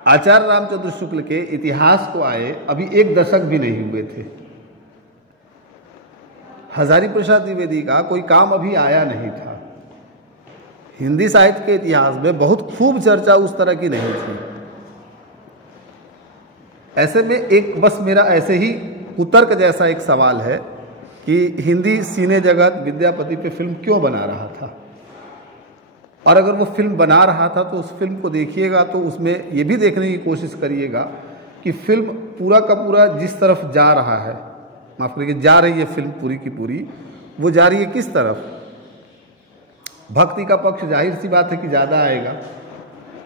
आचार्य रामचंद्र शुक्ल के इतिहास को आए अभी 1 दशक भी नहीं हुए थे। हजारी प्रसाद द्विवेदी का कोई काम अभी आया नहीं था। हिंदी साहित्य के इतिहास में बहुत खूब चर्चा उस तरह की नहीं थी। ऐसे में एक बस मेरा ऐसे ही कुतर्क जैसा एक सवाल है कि हिंदी सिने जगत विद्यापति पे फिल्म क्यों बना रहा था, और अगर वो फिल्म बना रहा था तो उस फिल्म को देखिएगा तो उसमें ये भी देखने की कोशिश करिएगा कि फिल्म पूरा का पूरा जिस तरफ जा रहा है, माफ करिए जा रही है फिल्म पूरी की पूरी, वो जा रही है किस तरफ। भक्ति का पक्ष जाहिर सी बात है कि ज़्यादा आएगा।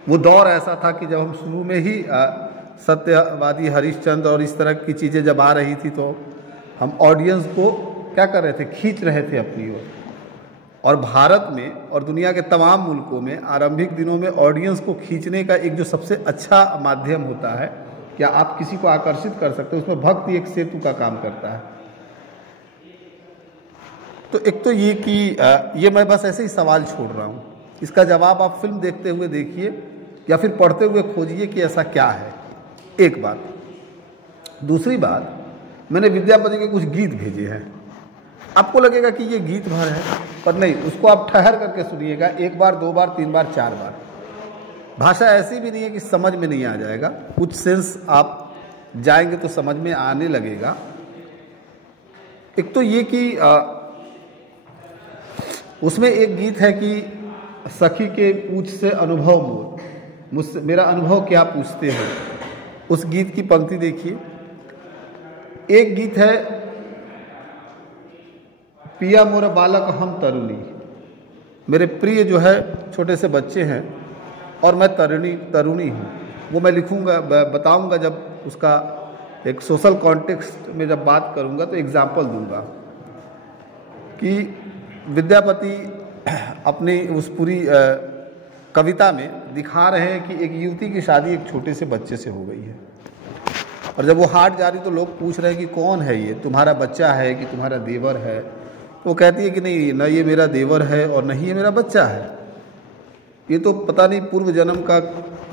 वो दौर ऐसा था कि जब हम शुरू में ही सत्यवादी हरिश्चंद्र और इस तरह की चीज़ें जब आ रही थी तो हम ऑडियंस को क्या कर रहे थे, खींच रहे थे अपनी ओर। और भारत में और दुनिया के तमाम मुल्कों में आरंभिक दिनों में ऑडियंस को खींचने का एक जो सबसे अच्छा माध्यम होता है, क्या आप किसी को आकर्षित कर सकते हो, उसमें भक्ति एक सेतु का काम करता है। तो एक तो ये कि ये मैं बस ऐसे ही सवाल छोड़ रहा हूँ, इसका जवाब आप फिल्म देखते हुए देखिए या फिर पढ़ते हुए खोजिए कि ऐसा क्या है। एक बात। दूसरी बात, मैंने विद्यापति के कुछ गीत भेजे हैं। आपको लगेगा कि ये गीत भर है, पर नहीं, उसको आप ठहर करके सुनिएगा 1 बार 2 बार 3 बार 4 बार। भाषा ऐसी भी नहीं है कि समझ में नहीं आ जाएगा, कुछ सेंस आप जाएंगे तो समझ में आने लगेगा। एक तो ये कि उसमें एक गीत है कि सखी के पूछ से अनुभव मोर, मुझसे मेरा अनुभव क्या पूछते हो। उस गीत की पंक्ति देखिए। एक गीत है पिया मोरा बालक हम तरुणी, मेरे प्रिय जो है छोटे से बच्चे हैं और मैं तरुणी हूँ। वो मैं लिखूँगा, बताऊँगा जब उसका एक सोशल कॉन्टेक्स्ट में जब बात करूँगा तो एग्जाम्पल दूँगा कि विद्यापति अपनी उस पूरी कविता में दिखा रहे हैं कि एक युवती की शादी एक छोटे से बच्चे से हो गई है, और जब वो हाट जा रही तो लोग पूछ रहे हैं कि कौन है ये, तुम्हारा बच्चा है कि तुम्हारा देवर है। तो वो कहती है कि नहीं, न ये मेरा देवर है और नहीं ये मेरा बच्चा है, ये तो पता नहीं पूर्व जन्म का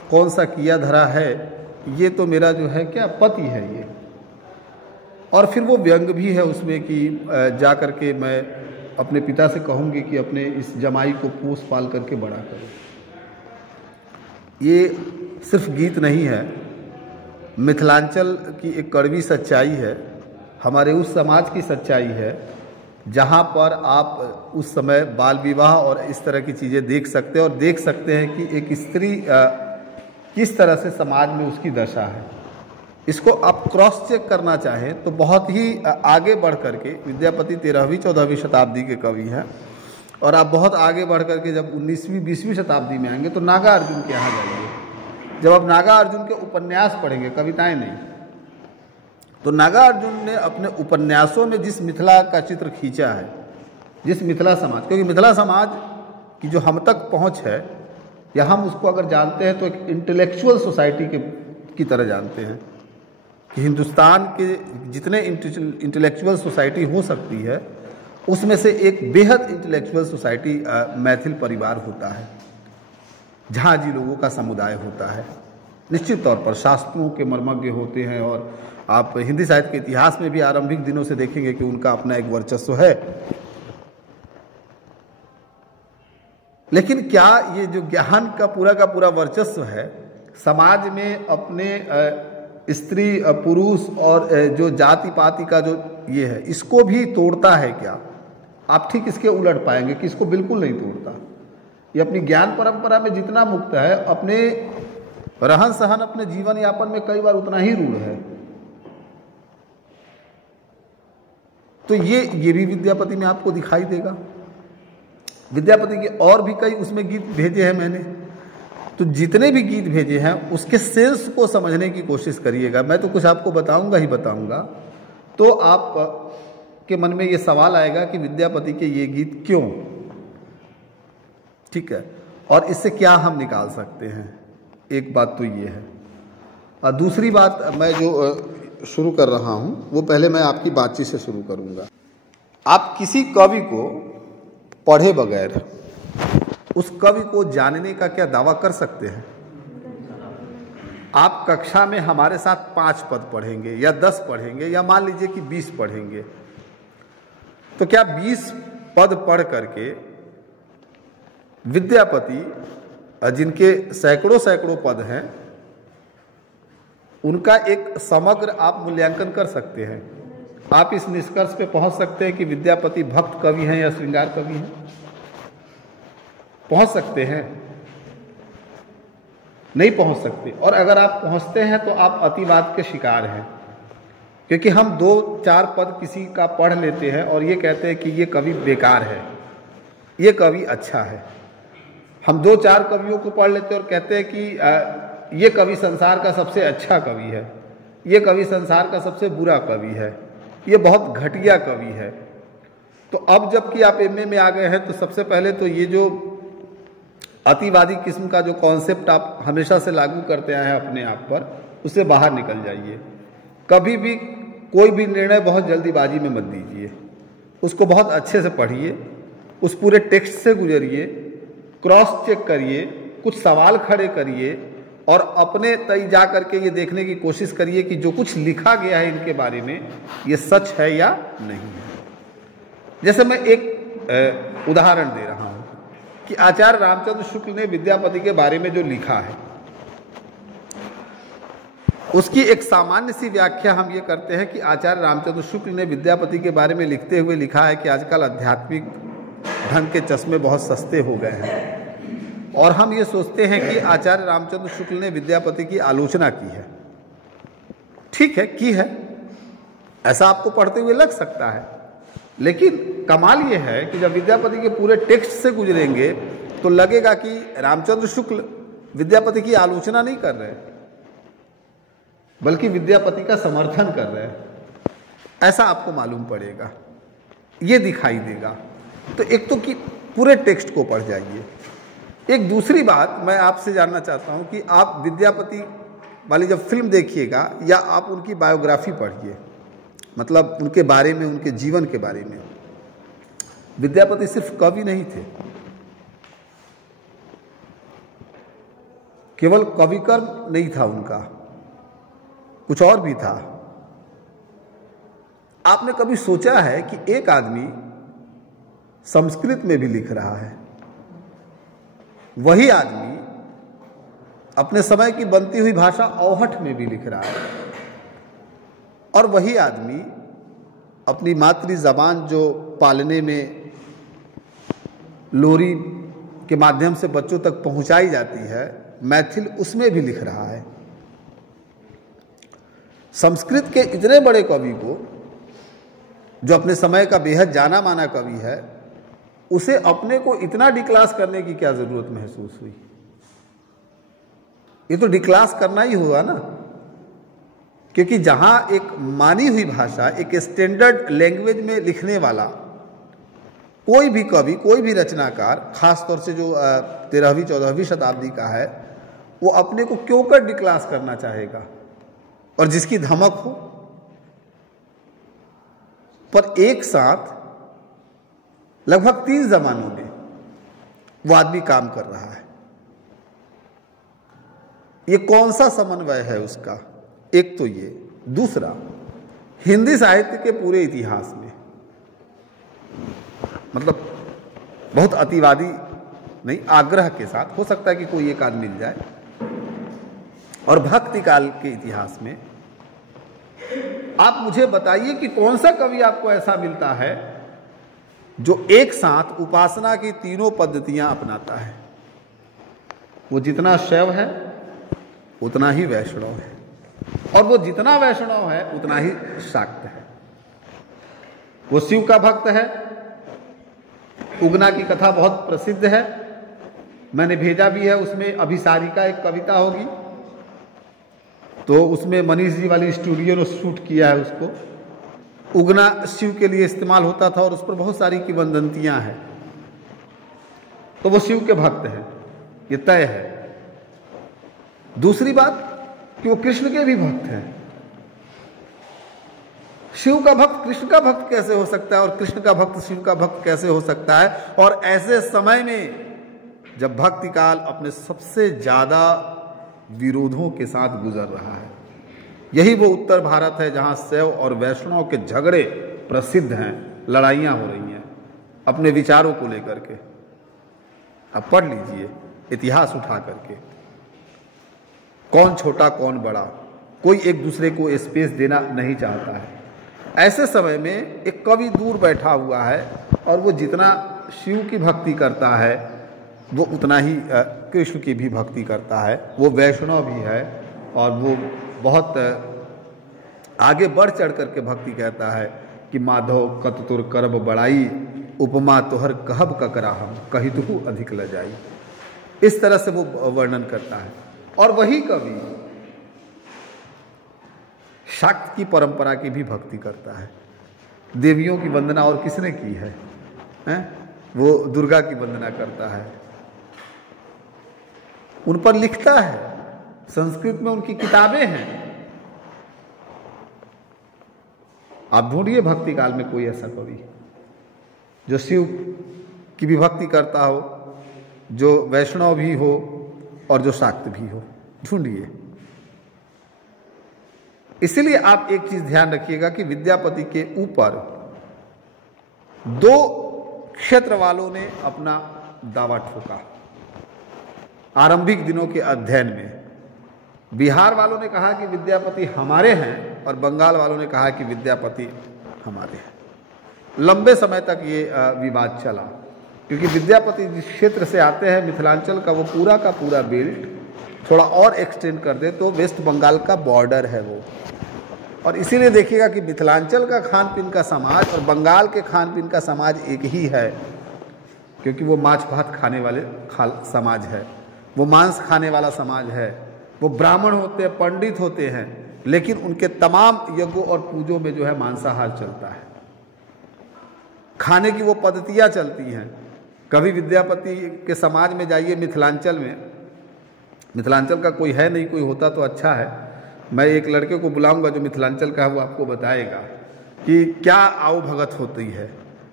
कौन सा किया धरा है, ये तो मेरा जो है क्या पति है ये। और फिर वो व्यंग भी है उसमें कि जा कर के मैं अपने पिता से कहूँगी कि अपने इस जमाई को पोस पाल करके बड़ा करो। ये सिर्फ गीत नहीं है, मिथिलांचल की एक कड़वी सच्चाई है, हमारे उस समाज की सच्चाई है जहाँ पर आप उस समय बाल विवाह और इस तरह की चीज़ें देख सकते हैं, और देख सकते हैं कि एक स्त्री किस तरह से समाज में उसकी दशा है। इसको आप क्रॉस चेक करना चाहें तो बहुत ही आगे बढ़ करके विद्यापति 13वीं 14वीं शताब्दी के कवि हैं, और आप बहुत आगे बढ़ करके जब 19वीं 20वीं शताब्दी में आएंगे तो नागार्जुन के यहाँ जाइए। जब आप नागार्जुन के उपन्यास पढ़ेंगे, कविताएं नहीं, तो नागार्जुन ने अपने उपन्यासों में जिस मिथिला का चित्र खींचा है, जिस मिथिला समाज, क्योंकि मिथिला समाज की जो हम तक पहुँच है या हम उसको अगर जानते हैं तो एक इंटेलेक्चुअल सोसाइटी की तरह जानते हैं कि हिंदुस्तान के जितने इंटेलेक्चुअल सोसाइटी हो सकती है उसमें से एक बेहद इंटेलेक्चुअल सोसाइटी मैथिल परिवार होता है, जहाँ जी लोगों का समुदाय होता है। निश्चित तौर पर शास्त्रों के मर्मज्ञ होते हैं, और आप हिंदी साहित्य के इतिहास में भी आरंभिक दिनों से देखेंगे कि उनका अपना एक वर्चस्व है। लेकिन क्या ये जो ज्ञान का पूरा वर्चस्व है समाज में अपने स्त्री पुरुष और जो जाति पाति का जो ये है, इसको भी तोड़ता है क्या? आप ठीक इसके उलट पाएंगे कि इसको बिल्कुल नहीं तोड़ता। ये अपनी ज्ञान परंपरा में जितना मुक्त है, अपने रहन सहन अपने जीवन यापन में कई बार उतना ही रूढ़ है। तो ये भी विद्यापति में आपको दिखाई देगा। विद्यापति के और भी कई उसमें गीत भेजे हैं मैंने, तो जितने भी गीत भेजे हैं उसके सेंस को समझने की कोशिश करिएगा। मैं तो कुछ आपको बताऊंगा ही बताऊंगा, तो आप के मन में ये सवाल आएगा कि विद्यापति के ये गीत क्यों, ठीक है, और इससे क्या हम निकाल सकते हैं। एक बात तो ये है, और दूसरी बात मैं जो शुरू कर रहा हूँ वो पहले मैं आपकी बातचीत से शुरू करूँगा। आप किसी कवि को पढ़े बगैर उस कवि को जानने का क्या दावा कर सकते हैं? आप कक्षा में हमारे साथ 5 पद पढ़ेंगे या 10 पढ़ेंगे या मान लीजिए कि 20 पढ़ेंगे, तो क्या 20 पद पढ़ करके विद्यापति, जिनके सैकड़ों सैकड़ों पद हैं, उनका एक समग्र आप मूल्यांकन कर सकते हैं? आप इस निष्कर्ष पे पहुंच सकते हैं कि विद्यापति भक्त कवि हैं या श्रृंगार कवि हैं? पहुंच सकते हैं? नहीं पहुंच सकते। और अगर आप पहुंचते हैं तो आप अतिवाद के शिकार हैं, क्योंकि हम 2-4 पद किसी का पढ़ लेते हैं और ये कहते हैं कि ये कवि बेकार है, ये कवि अच्छा है। हम 2-4 कवियों को पढ़ लेते हैं और कहते हैं कि ये कवि संसार का सबसे अच्छा कवि है, ये कवि संसार का सबसे बुरा कवि है, ये बहुत घटिया कवि है। तो अब जबकि आप एमए में आ गए हैं, तो सबसे पहले तो ये जो अतिवादी किस्म का जो कॉन्सेप्ट आप हमेशा से लागू करते आए हैं अपने आप पर, उससे बाहर निकल जाइए। कभी भी कोई भी निर्णय बहुत जल्दीबाजी में मत दीजिए, उसको बहुत अच्छे से पढ़िए, उस पूरे टेक्स्ट से गुजरिए, क्रॉस चेक करिए, कुछ सवाल खड़े करिए और अपने तय जा करके ये देखने की कोशिश करिए कि जो कुछ लिखा गया है इनके बारे में ये सच है या नहीं है। जैसे मैं एक उदाहरण दे रहा हूं कि आचार्य रामचंद्र शुक्ल ने विद्यापति के बारे में जो लिखा है, उसकी एक सामान्य सी व्याख्या हम ये करते हैं कि आचार्य रामचंद्र शुक्ल ने विद्यापति के बारे में लिखते हुए लिखा है कि आजकल आध्यात्मिक ढंग के चश्मे बहुत सस्ते हो गए हैं, और हम ये सोचते हैं कि आचार्य रामचंद्र शुक्ल ने विद्यापति की आलोचना की है। ठीक है, की है, ऐसा आपको पढ़ते हुए लग सकता है, लेकिन कमाल ये है कि जब विद्यापति के पूरे टेक्स्ट से गुजरेंगे तो लगेगा कि रामचंद्र शुक्ल विद्यापति की आलोचना नहीं कर रहे, बल्कि विद्यापति का समर्थन कर रहे हैं। ऐसा आपको मालूम पड़ेगा, ये दिखाई देगा। तो एक तो कि पूरे टेक्स्ट को पढ़ जाइए। एक दूसरी बात मैं आपसे जानना चाहता हूं कि आप विद्यापति वाली जब फिल्म देखिएगा या आप उनकी बायोग्राफी पढ़िए, मतलब उनके बारे में, उनके जीवन के बारे में। विद्यापति सिर्फ कवि नहीं थे, केवल कवि कर्म नहीं था उनका, कुछ और भी था। आपने कभी सोचा है कि एक आदमी संस्कृत में भी लिख रहा है, वही आदमी अपने समय की बनती हुई भाषा अवहठ में भी लिख रहा है, और वही आदमी अपनी मातृ जबान जो पालने में लोरी के माध्यम से बच्चों तक पहुंचाई जाती है, मैथिल, उसमें भी लिख रहा है। संस्कृत के इतने बड़े कवि को, जो अपने समय का बेहद जाना माना कवि है, उसे अपने को इतना डिक्लास करने की क्या जरूरत महसूस हुई? ये तो डिक्लास करना ही हुआ ना, क्योंकि जहां एक मानी हुई भाषा, एक स्टैंडर्ड लैंग्वेज में लिखने वाला कोई भी कवि, कोई भी रचनाकार, खासतौर से जो 13वीं-14वीं शताब्दी का है, वो अपने को क्यों कर डिक्लास करना चाहेगा? और जिसकी धमक हो, पर एक साथ लगभग 3 जमानों में वो आदमी काम कर रहा है। ये कौन सा समन्वय है उसका? एक तो ये, दूसरा हिंदी साहित्य के पूरे इतिहास में, मतलब बहुत अतिवादी नहीं, आग्रह के साथ, हो सकता है कि कोई एक आदमी मिल जाए, और भक्ति काल के इतिहास में आप मुझे बताइए कि कौन सा कवि आपको ऐसा मिलता है जो एक साथ उपासना की तीनों पद्धतियां अपनाता है। वो जितना शैव है उतना ही वैष्णव है, और वो जितना वैष्णव है उतना ही शाक्त है। वो शिव का भक्त है। उगना की कथा बहुत प्रसिद्ध है, मैंने भेजा भी है, उसमें अभिसारिका एक कविता होगी, तो उसमें मनीष जी वाली स्टूडियो ने शूट किया है उसको। उगना शिव के लिए इस्तेमाल होता था और उस पर बहुत सारी किंवदंतियां हैं, तो वो शिव के भक्त हैं, ये तय है। दूसरी बात कि वो कृष्ण के भी भक्त हैं। शिव का भक्त कृष्ण का भक्त कैसे हो सकता है, और कृष्ण का भक्त शिव का भक्त कैसे हो सकता है? और ऐसे समय में जब भक्ति काल अपने सबसे ज्यादा विरोधों के साथ गुजर रहा है। यही वो उत्तर भारत है जहाँ शैव और वैष्णव के झगड़े प्रसिद्ध हैं, लड़ाइयाँ हो रही हैं अपने विचारों को लेकर के। अब पढ़ लीजिए इतिहास उठा करके, कौन छोटा कौन बड़ा, कोई एक दूसरे को स्पेस देना नहीं चाहता है। ऐसे समय में एक कवि दूर बैठा हुआ है और वो जितना शिव की भक्ति करता है वो उतना ही कृष्ण की भी भक्ति करता है, वो वैष्णव भी है और वो बहुत आगे बढ़ चढ़ करके भक्ति कहता है कि माधव कत तुर करब बड़ाई, उपमा तोहर कहब ककरा हम कहितहु अधिक लजाई। इस तरह से वो वर्णन करता है। और वही कवि शाक्त की परंपरा की भी भक्ति करता है। देवियों की वंदना और किसने की है, वो दुर्गा की वंदना करता है, उन पर लिखता है, संस्कृत में उनकी किताबें हैं। आप ढूंढिए भक्ति काल में कोई ऐसा कवि जो शिव की भी भक्ति करता हो, जो वैष्णव भी हो और जो शाक्त भी हो, ढूंढिए। इसलिए आप एक चीज ध्यान रखिएगा कि विद्यापति के ऊपर दो क्षेत्र वालों ने अपना दावा ठोका आरंभिक दिनों के अध्ययन में। बिहार वालों ने कहा कि विद्यापति हमारे हैं और बंगाल वालों ने कहा कि विद्यापति हमारे हैं। लंबे समय तक ये विवाद चला, क्योंकि विद्यापति जिस क्षेत्र से आते हैं मिथिलांचल का, वो पूरा का पूरा बेल्ट थोड़ा और एक्सटेंड कर दे तो वेस्ट बंगाल का बॉर्डर है वो। और इसीलिए देखिएगा कि मिथिलांचल का खान पीन का समाज और बंगाल के खान पीन का समाज एक ही है, क्योंकि वो मांस भात खाने वाले समाज है, वो मांस खाने वाला समाज है, वो ब्राह्मण होते हैं, पंडित होते हैं, लेकिन उनके तमाम यज्ञों और पूजों में जो है मांसाहार चलता है, खाने की वो पद्धतियाँ चलती हैं। कभी विद्यापति के समाज में जाइए मिथिलांचल में, मिथिलांचल का कोई है नहीं, कोई होता तो अच्छा है। मैं एक लड़के को बुलाऊंगा जो मिथिलांचल का है, वो आपको बताएगा कि क्या आओ भगत होती है।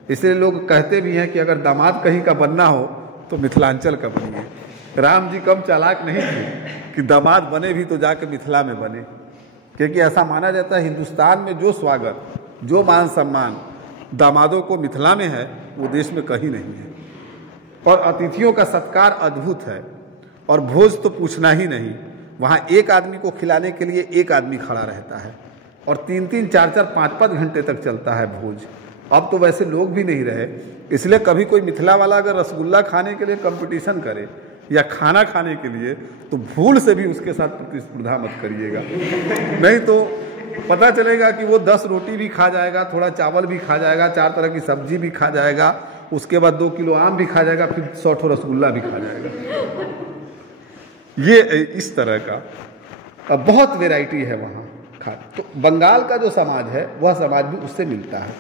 इसलिए लोग कहते भी हैं कि अगर दामाद कहीं का बनना हो तो मिथिलांचल का बनिए। राम जी कम चालाक नहीं थे कि दामाद बने भी तो जाके मिथिला में बने, क्योंकि ऐसा माना जाता है हिंदुस्तान में जो स्वागत, जो मान सम्मान दामादों को मिथिला में है वो देश में कहीं नहीं है। और अतिथियों का सत्कार अद्भुत है, और भोज तो पूछना ही नहीं। वहाँ एक आदमी को खिलाने के लिए एक आदमी खड़ा रहता है और 3-3, 4-4, 5-5 घंटे तक चलता है भोज। अब तो वैसे लोग भी नहीं रहे, इसलिए कभी कोई मिथिला वाला अगर रसगुल्ला खाने के लिए कंपटीशन करे या खाना खाने के लिए तो भूल से भी उसके साथ प्रतिस्पर्धा मत करिएगा, नहीं तो पता चलेगा कि वो 10 रोटी भी खा जाएगा, थोड़ा चावल भी खा जाएगा, 4 तरह की सब्जी भी खा जाएगा, उसके बाद 2 किलो आम भी खा जाएगा, फिर 100 ठो रसगुल्ला भी खा जाएगा। ये इस तरह का बहुत वैरायटी है वहाँ खा। तो बंगाल का जो समाज है वह समाज भी उससे मिलता है।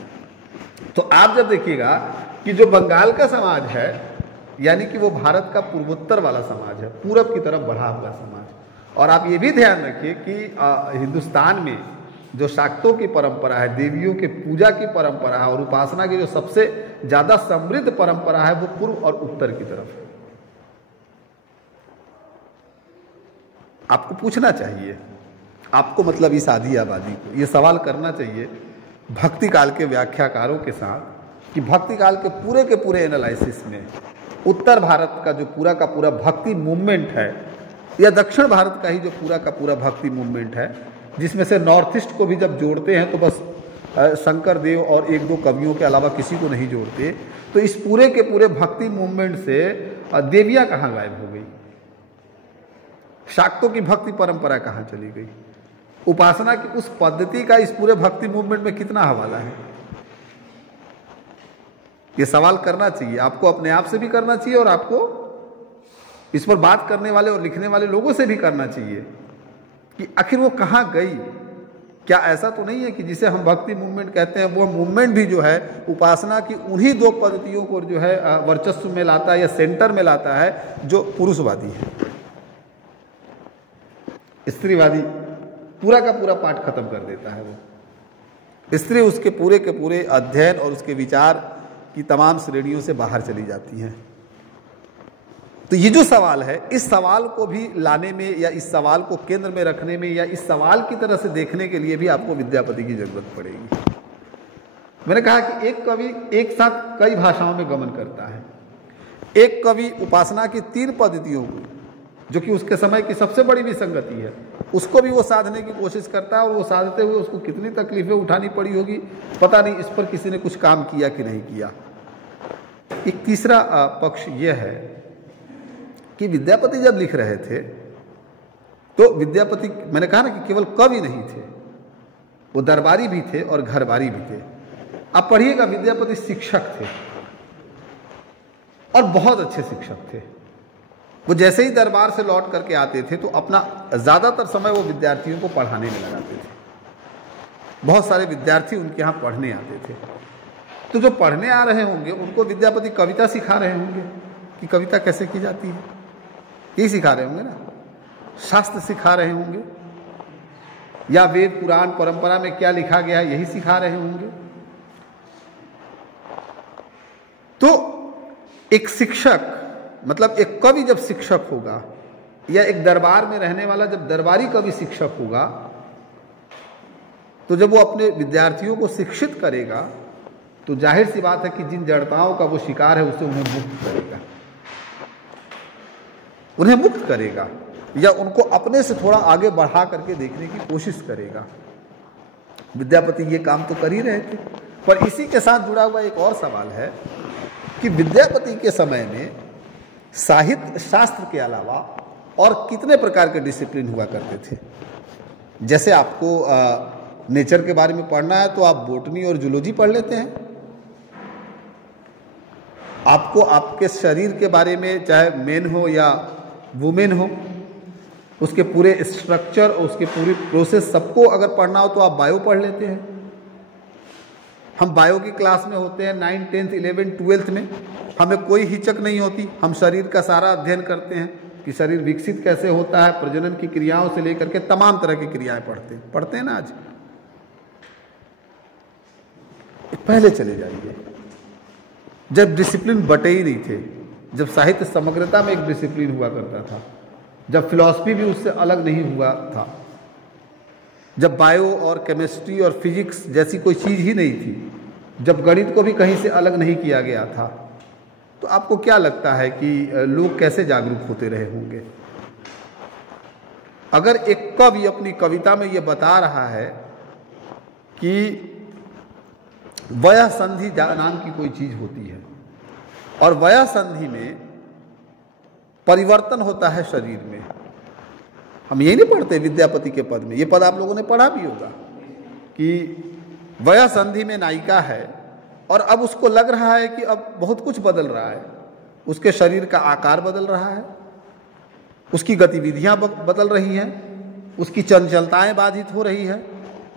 तो आप जब देखिएगा कि जो बंगाल का समाज है यानी कि वो भारत का पूर्वोत्तर वाला समाज है, पूरब की तरफ बढ़ा हुआ समाज। और आप ये भी ध्यान रखिए कि हिंदुस्तान में जो शाक्तों की परंपरा है, देवियों के पूजा की परंपरा है और उपासना की जो सबसे ज़्यादा समृद्ध परंपरा है वो पूर्व और उत्तर की तरफ है। आपको पूछना चाहिए, आपको मतलब इस आधी आबादी को ये सवाल करना चाहिए भक्ति काल के व्याख्याकारों के साथ कि भक्ति काल के पूरे एनालिसिस में उत्तर भारत का जो पूरा का पूरा भक्ति मूवमेंट है या दक्षिण भारत का ही जो पूरा का पूरा भक्ति मूवमेंट है, जिसमें से नॉर्थ ईस्ट को भी जब जोड़ते हैं तो बस शंकर देव और 1-2 कवियों के अलावा किसी को नहीं जोड़ते, तो इस पूरे के पूरे भक्ति मूवमेंट से देवियाँ कहाँ गायब हो गई, शाक्तों की भक्ति परंपरा कहाँ चली गई, उपासना की उस पद्धति का इस पूरे भक्ति मूवमेंट में कितना हवाला है। ये सवाल करना चाहिए आपको, अपने आप से भी करना चाहिए और आपको इस पर बात करने वाले और लिखने वाले लोगों से भी करना चाहिए कि आखिर वो कहाँ गई। क्या ऐसा तो नहीं है कि जिसे हम भक्ति मूवमेंट कहते हैं वो मूवमेंट भी जो है उपासना की उन्हीं 2 पद्धतियों को जो है वर्चस्व में लाता है या सेंटर में लाता है जो पुरुषवादी है। स्त्रीवादी पूरा का पूरा पाठ खत्म कर देता है। वो स्त्री उसके पूरे के पूरे अध्ययन और उसके विचार की तमाम श्रेणियों से बाहर चली जाती हैं। तो ये जो सवाल है, इस सवाल को भी लाने में या इस सवाल को केंद्र में रखने में या इस सवाल की तरह से देखने के लिए भी आपको विद्यापति की जरूरत पड़ेगी। मैंने कहा कि एक कवि एक साथ कई भाषाओं में गमन करता है। एक कवि उपासना की 3 पद्धतियों को, जो कि उसके समय की सबसे बड़ी विसंगति है, उसको भी वो साधने की कोशिश करता है, और वो साधते हुए उसको कितनी तकलीफें उठानी पड़ी होगी पता नहीं, इस पर किसी ने कुछ काम किया कि नहीं किया। एक तीसरा पक्ष यह है कि विद्यापति जब लिख रहे थे तो विद्यापति, मैंने कहा ना कि केवल कवि नहीं थे, वो दरबारी भी थे और घरबारी भी थे। आप पढ़िएगा, विद्यापति शिक्षक थे और बहुत अच्छे शिक्षक थे। वो जैसे ही दरबार से लौट करके आते थे तो अपना ज़्यादातर समय वो विद्यार्थियों को पढ़ाने में लगाते थे। बहुत सारे विद्यार्थी उनके यहाँ पढ़ने आते थे। तो जो पढ़ने आ रहे होंगे उनको विद्यापति कविता सिखा रहे होंगे कि कविता कैसे की जाती है, यही सिखा रहे होंगे ना। शास्त्र सिखा रहे होंगे, या वेद पुराण परंपरा में क्या लिखा गया है यही सिखा रहे होंगे। तो एक शिक्षक, मतलब एक कवि जब शिक्षक होगा, या एक दरबार में रहने वाला जब दरबारी कवि शिक्षक होगा, तो जब वो अपने विद्यार्थियों को शिक्षित करेगा तो जाहिर सी बात है कि जिन जड़ताओं का वो शिकार है उससे उन्हें मुक्त करेगा, उन्हें मुक्त करेगा, या उनको अपने से थोड़ा आगे बढ़ा करके देखने की कोशिश करेगा। विद्यापति ये काम तो कर ही रहे थे। पर इसी के साथ जुड़ा हुआ एक और सवाल है कि विद्यापति के समय में साहित्य शास्त्र के अलावा और कितने प्रकार के डिसिप्लिन हुआ करते थे। जैसे आपको नेचर के बारे में पढ़ना है तो आप बोटनी और जूलॉजी पढ़ लेते हैं। आपको आपके शरीर के बारे में, चाहे मेन हो या वुमेन हो, उसके पूरे स्ट्रक्चर और उसके पूरी प्रोसेस सबको अगर पढ़ना हो तो आप बायो पढ़ लेते हैं। हम बायो की क्लास में होते हैं 9, 10th, 11th, 12th में, हमें कोई हिचक नहीं होती। हम शरीर का सारा अध्ययन करते हैं कि शरीर विकसित कैसे होता है, प्रजनन की क्रियाओं से लेकर के तमाम तरह की क्रियाएं पढ़ते हैं ना। आज पहले चले जाइए जब डिसिप्लिन बटे ही नहीं थे, जब साहित्य समग्रता में एक डिसिप्लिन हुआ करता था, जब फिलॉसफी भी उससे अलग नहीं हुआ था, जब बायो और केमिस्ट्री और फिजिक्स जैसी कोई चीज़ ही नहीं थी, जब गणित को भी कहीं से अलग नहीं किया गया था, तो आपको क्या लगता है कि लोग कैसे जागरूक होते रहे होंगे? अगर एक कवि अपनी कविता में ये बता रहा है कि वया संधि नाम की कोई चीज़ होती है और वया संधि में परिवर्तन होता है शरीर में, हम यही नहीं पढ़ते विद्यापति के पद में, ये पद आप लोगों ने पढ़ा भी होगा कि वया संधि में नायिका है और अब उसको लग रहा है कि अब बहुत कुछ बदल रहा है, उसके शरीर का आकार बदल रहा है, उसकी गतिविधियां बदल रही हैं, उसकी चंचलताएं बाधित हो रही है,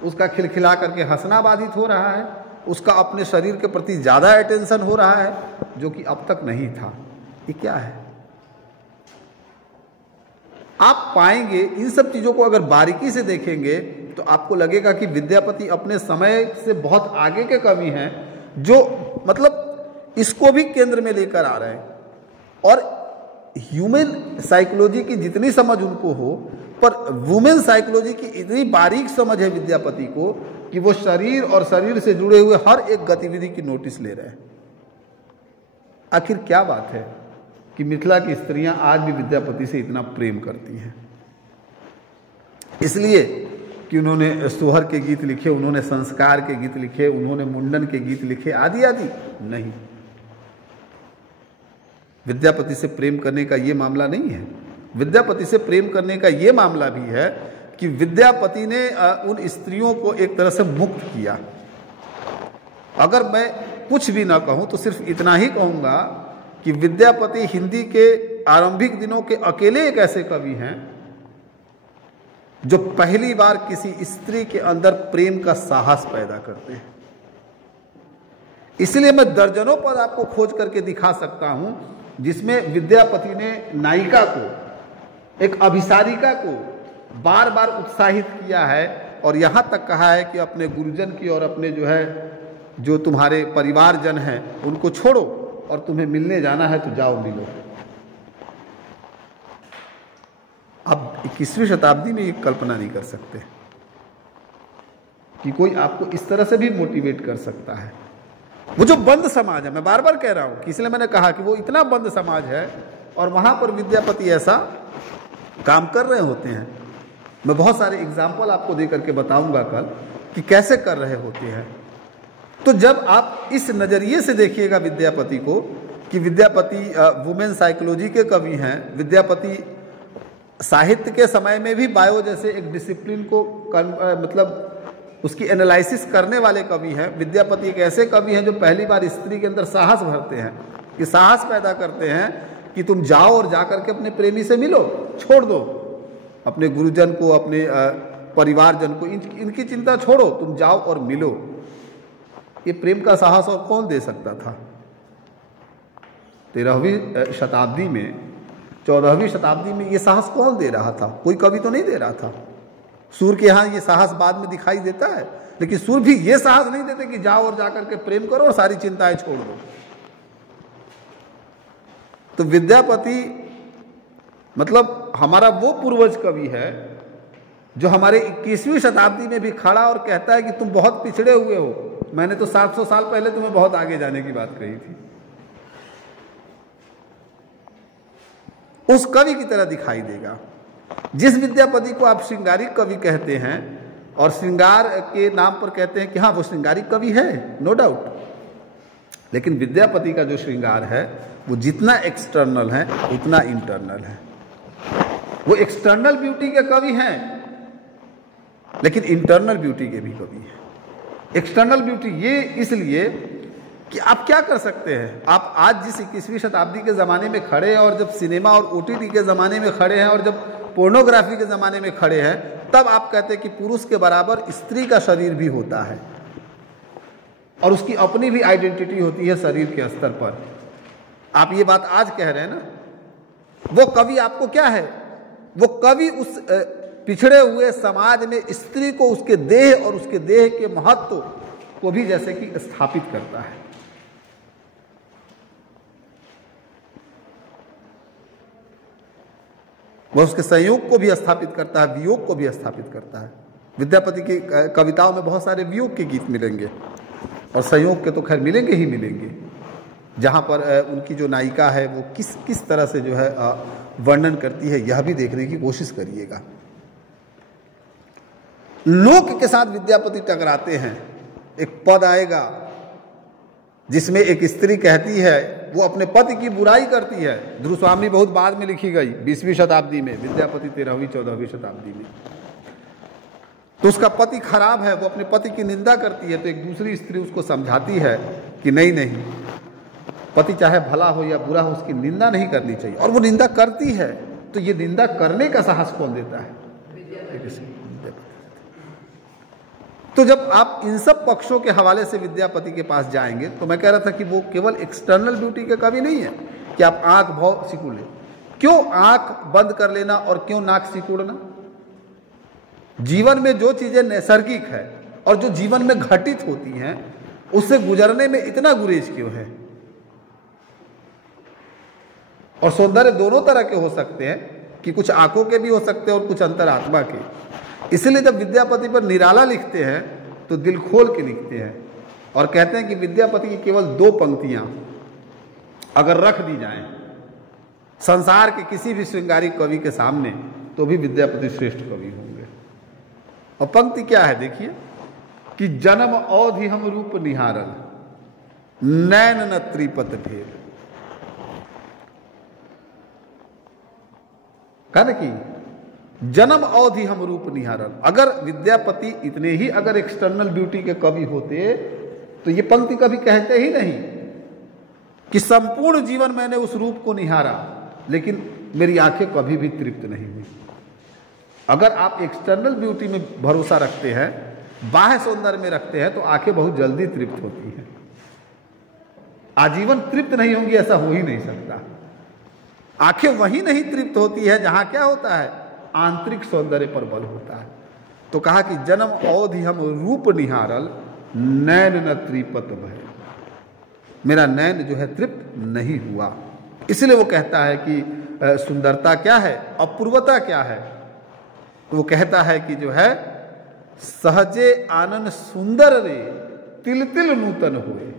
उसका खिलखिला करके हंसना बाधित हो रहा है, उसका अपने शरीर के प्रति ज़्यादा अटेंशन हो रहा है जो कि अब तक नहीं था। ये क्या है? आप पाएंगे इन सब चीज़ों को अगर बारीकी से देखेंगे तो आपको लगेगा कि विद्यापति अपने समय से बहुत आगे के कवि हैं, जो मतलब इसको भी केंद्र में लेकर आ रहे हैं। और ह्यूमन साइकोलॉजी की जितनी समझ उनको हो, पर वुमेन साइकोलॉजी की इतनी बारीक समझ है विद्यापति को कि वो शरीर और शरीर से जुड़े हुए हर एक गतिविधि की नोटिस ले रहे हैं। आखिर क्या बात है कि मिथिला की स्त्रियां आज भी विद्यापति से इतना प्रेम करती हैं? इसलिए कि उन्होंने सोहर के गीत लिखे, उन्होंने संस्कार के गीत लिखे, उन्होंने मुंडन के गीत लिखे, आदि आदि नहीं। विद्यापति से प्रेम करने का ये मामला नहीं है। विद्यापति से प्रेम करने का ये मामला भी है कि विद्यापति ने उन स्त्रियों को एक तरह से मुक्त किया। अगर मैं कुछ भी ना कहूं तो सिर्फ इतना ही कहूंगा कि विद्यापति हिंदी के आरंभिक दिनों के अकेले एक ऐसे कवि हैं जो पहली बार किसी स्त्री के अंदर प्रेम का साहस पैदा करते हैं। इसलिए मैं दर्जनों पद आपको खोज करके दिखा सकता हूं जिसमें विद्यापति ने नायिका को, एक अभिसारिका को बार बार उत्साहित किया है और यहां तक कहा है कि अपने गुरुजन की और अपने जो तुम्हारे परिवारजन हैं उनको छोड़ो और तुम्हें मिलने जाना है तो जाओ मिलो। आप 21वीं शताब्दी में ये कल्पना नहीं कर सकते कि कोई आपको इस तरह से भी मोटिवेट कर सकता है। वो जो बंद समाज है, मैं बार बार कह रहा हूं कि इसलिए मैंने कहा कि वो इतना बंद समाज है और वहां पर विद्यापति ऐसा काम कर रहे होते हैं। मैं बहुत सारे एग्जाम्पल आपको दे करके बताऊंगा कल कि कैसे कर रहे होते हैं। तो जब आप इस नजरिए से देखिएगा विद्यापति को कि विद्यापति वुमेन साइकोलॉजी के कवि हैं, विद्यापति साहित्य के समय में भी बायो जैसे एक डिसिप्लिन को मतलब उसकी एनालिसिस करने वाले कवि हैं। विद्यापति एक ऐसे कवि हैं जो पहली बार स्त्री के अंदर साहस भरते हैं, कि साहस पैदा करते हैं कि तुम जाओ और जाकर के अपने प्रेमी से मिलो, छोड़ दो अपने गुरुजन को, अपने परिवारजन को, इनकी चिंता छोड़ो, तुम जाओ और मिलो। ये प्रेम का साहस और कौन दे सकता था? 13वीं शताब्दी में, 14वीं शताब्दी में ये साहस कौन दे रहा था? कोई कवि तो नहीं दे रहा था। सूर के यहाँ ये साहस बाद में दिखाई देता है, लेकिन सूर भी ये साहस नहीं देते कि जाओ और जाकर के प्रेम करो और सारी चिंताएं छोड़ दो। तो विद्यापति मतलब हमारा वो पूर्वज कवि है जो हमारे 21वीं शताब्दी में भी खड़ा और कहता है कि तुम बहुत पिछड़े हुए हो, मैंने तो 700 साल पहले तुम्हें बहुत आगे जाने की बात कही थी। उस कवि की तरह दिखाई देगा। जिस विद्यापति को आप श्रृंगारिक कवि कहते हैं और श्रृंगार के नाम पर कहते हैं कि हाँ वो श्रृंगारिक कवि है, नो डाउट, लेकिन विद्यापति का जो श्रृंगार है वो जितना एक्सटर्नल है उतना इंटरनल है। वो एक्सटर्नल ब्यूटी के कवि हैं लेकिन इंटरनल ब्यूटी के भी कवि हैं। एक्सटर्नल ब्यूटी ये इसलिए कि आप क्या कर सकते हैं, आप आज जिस 21वीं शताब्दी के ज़माने में खड़े हैं और जब सिनेमा और OTT के ज़माने में खड़े हैं और जब पोर्नोग्राफी के ज़माने में खड़े हैं, तब आप कहते हैं कि पुरुष के बराबर स्त्री का शरीर भी होता है और उसकी अपनी भी आइडेंटिटी होती है शरीर के स्तर पर। आप ये बात आज कह रहे हैं ना, वो कवि आपको क्या है? वो कवि उस पिछड़े हुए समाज में स्त्री को उसके देह और उसके देह के महत्व को भी जैसे कि स्थापित करता है। वह उसके संयोग को भी स्थापित करता है, वियोग को भी स्थापित करता है। विद्यापति की कविताओं में बहुत सारे वियोग के गीत मिलेंगे और संयोग के तो खैर मिलेंगे ही मिलेंगे, जहाँ पर उनकी जो नायिका है वो किस तरह से जो है वर्णन करती है, यह भी देखने की कोशिश करिएगा। लोक के साथ विद्यापति टकराते हैं। एक पद आएगा जिसमें एक स्त्री कहती है, वो अपने पति की बुराई करती है। ध्रुवस्वामी बहुत बाद में लिखी गई, 20वीं शताब्दी में, विद्यापति 13वीं 14वीं शताब्दी में। तो उसका पति खराब है, वो अपने पति की निंदा करती है, तो एक दूसरी स्त्री उसको समझाती है कि नहीं नहीं, पति चाहे भला हो या बुरा हो उसकी निंदा नहीं करनी चाहिए, और वो निंदा करती है। तो ये निंदा करने का साहस कौन देता है? तो जब आप इन सब पक्षों के हवाले से विद्यापति के पास जाएंगे, तो मैं कह रहा था कि वो केवल एक्सटर्नल ब्यूटी के कवि नहीं है कि आप आंख बहुत सिकुड़ ले। क्यों आंख बंद कर लेना और क्यों नाक सिकुड़ना? जीवन में जो चीजें नैसर्गिक है और जो जीवन में घटित होती हैं, उससे गुजरने में इतना गुरेज क्यों है? और सौंदर्य दोनों तरह के हो सकते हैं, कि कुछ आंखों के भी हो सकते हैं और कुछ अंतरात्मा के। इसलिए जब विद्यापति पर निराला लिखते हैं तो दिल खोल के लिखते हैं और कहते हैं कि विद्यापति की केवल 2 पंक्तियां अगर रख दी जाएं संसार के किसी भी श्रृंगारिक कवि के सामने, तो भी विद्यापति श्रेष्ठ कवि होंगे। और पंक्ति क्या है देखिए, कि जन्म अवधि हम रूप निहारल, नैन न त्रिपत भेद। कहा ना कि जन्म अवधि हम रूप निहारल। अगर विद्यापति इतने ही अगर एक्सटर्नल ब्यूटी के कवि होते तो ये पंक्ति कभी कहते ही नहीं कि संपूर्ण जीवन मैंने उस रूप को निहारा लेकिन मेरी आंखें कभी भी तृप्त नहीं हुई। अगर आप एक्सटर्नल ब्यूटी में भरोसा रखते हैं, बाह्य सौंदर्य में रखते हैं, तो आंखें बहुत जल्दी तृप्त होती हैं। आजीवन तृप्त नहीं होंगी ऐसा हो ही नहीं सकता। आंखें वहीं नहीं तृप्त होती है जहां क्या होता है, आंतरिक सौंदर्य पर बल होता है। तो कहा कि जन्म अवधि हम रूप निहारल, नैन न त्रिपत भय। मेरा नैन जो है तृप्त नहीं हुआ। इसलिए वो कहता है कि सुंदरता क्या है, अपूर्वता क्या है। तो वो कहता है कि जो है सहजे आनंद सुंदर रे तिल तिल नूतन हुए।